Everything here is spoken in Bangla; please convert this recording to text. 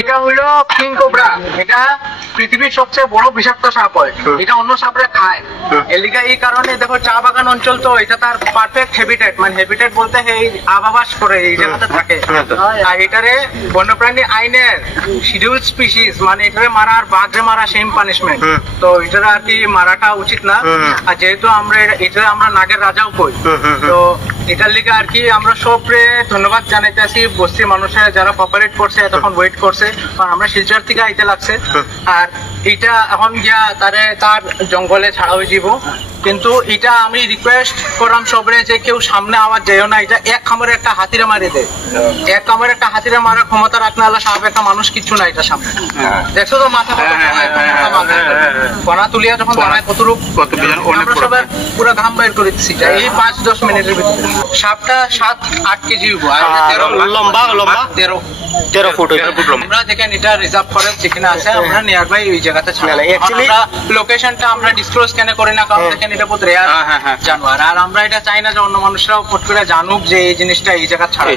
এটা হলো কিং কোবরা। এটা পৃথিবীর সবচেয়ে বড় বিষাক্ত সাপ হয়। এটা অন্য সাপরে খায়। এলিগা এই কারণে দেখো চা বাগান অঞ্চল তো এটা তার পারফেক্ট হ্যাবিটেট, মানে হ্যাবিটেট বলতে এই আবাস করে এই জায়গাতে থাকে। আর এটারে বন্যপ্রাণী আইনের শিডিউল স্পিসিস, মানে এটারে মারা আর বাঘরে মারা সেম পানিশমেন্ট। তো এটারে আর কি মারাটা উচিত না। আর যেহেতু আমরা এটারে আমরা নাগের রাজাও কই, তো এটার লিগে আর কি আমরা সবরে ধন্যবাদ জানাইতেছি বস্তির মানুষের যারা কোঅপারেট করছে, এতক্ষণ ওয়েট করছে, কারণ আমরা শিলচর থেকে আইতে লাগছে। আর এটা এখন গিয়া তার জঙ্গলে ছাড়া হয়ে যাব। কিন্তু এটা আমি রিকোয়েস্ট করলাম সবরে যে কেউ সামনে আওয়াজ যাইও না। এটা এক খামারে একটা হাতিরে মারি দেয়, এক খামারে একটা হাতিরে মারার ক্ষমতা রাখলে আল্লাহ সাহেব একটা মানুষ কিচ্ছু না এটা সামনে। দেখছো তো মাথা গনা তুলিয়া যখন দাঁড়ায় কত আমরা সবাই পুরো ঘাম বাইর করে দিচ্ছি এই 5-10 মিনিটের ভিতরে। সাপটা 7-8 কেজি হইব, আর লম্বা 13 ফুট। আমরা দেখেন এটা রিজার্ভ ফরেস্ট যেখানে আছে, আমরা নিয়ার বাই ওই জায়গাতে ছাড়া। অ্যাকচুয়ালি লোকেশনটা আমরা ডিসক্লোজ কেন করি না, কারণ দেখেন এটা বহুত রেয়ার জানোয়ার। আর আমরা এটা চাই না যে অন্য মানুষরাও ফট করে জানুক যে এই জিনিসটা এই জায়গা ছাড়া।